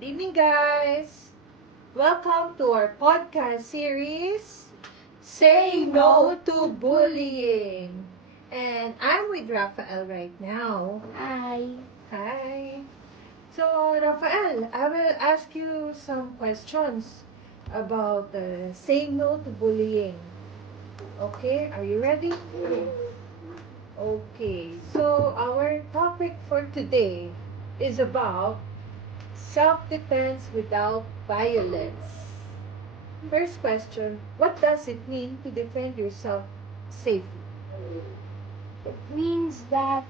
Good evening, guys. Welcome to our podcast series, Say No to Bullying. And I'm with Rafael right now. Hi. Hi. So, Rafael, I will ask you some questions about saying no to bullying. Okay, are you ready? Okay, so our topic for today is about self-defense without violence. First question, what does it mean to defend yourself safely? It means that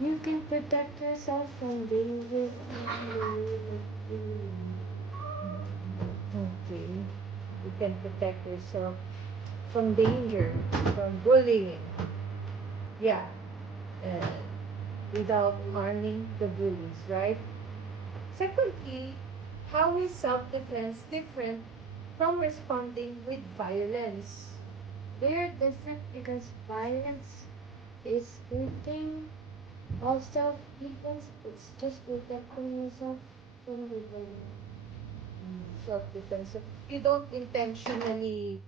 you can protect yourself from danger. Okay, you can protect yourself from danger, from bullying. Yeah, and without harming the bullies, right? Secondly, how is self-defense different from responding with violence? They're different because violence is hurting. While self-defense is just protecting yourself from the bully. Self-defense. So you don't intentionally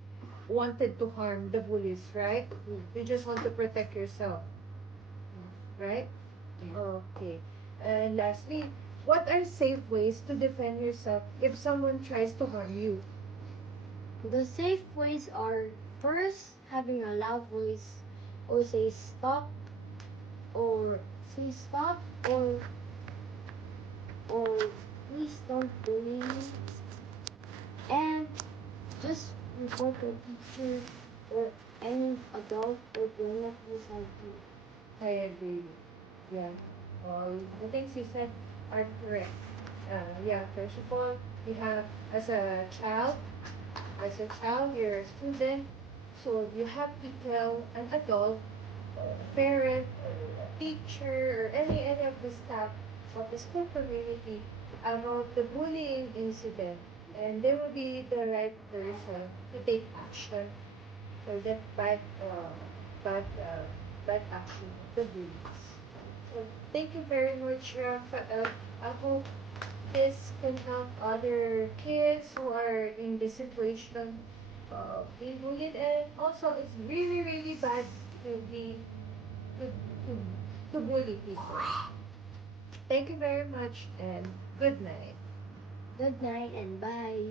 wanted to harm the bullies, right? You just want to protect yourself, right? Okay. And lastly, what are safe ways to defend yourself if someone tries to harm you? The safe ways are first having a loud voice or or say stop or please don't bully me, and just report to a teacher or any adult or grown-up beside you. I agree. Yeah. All the things you said are correct. Yeah, first of all, you have as a child, you're a student, so you have to tell an adult, a parent, or a teacher, or any of the staff of the school community about the bullying incident, and they will be the right person to take action for that bad, bad action of the bullies. So thank you very much, Rafael. I hope this can help other kids who are in this situation being bullied, and also it's really really bad to be to, to, to bully people. Thank you very much and good night. Good night and bye.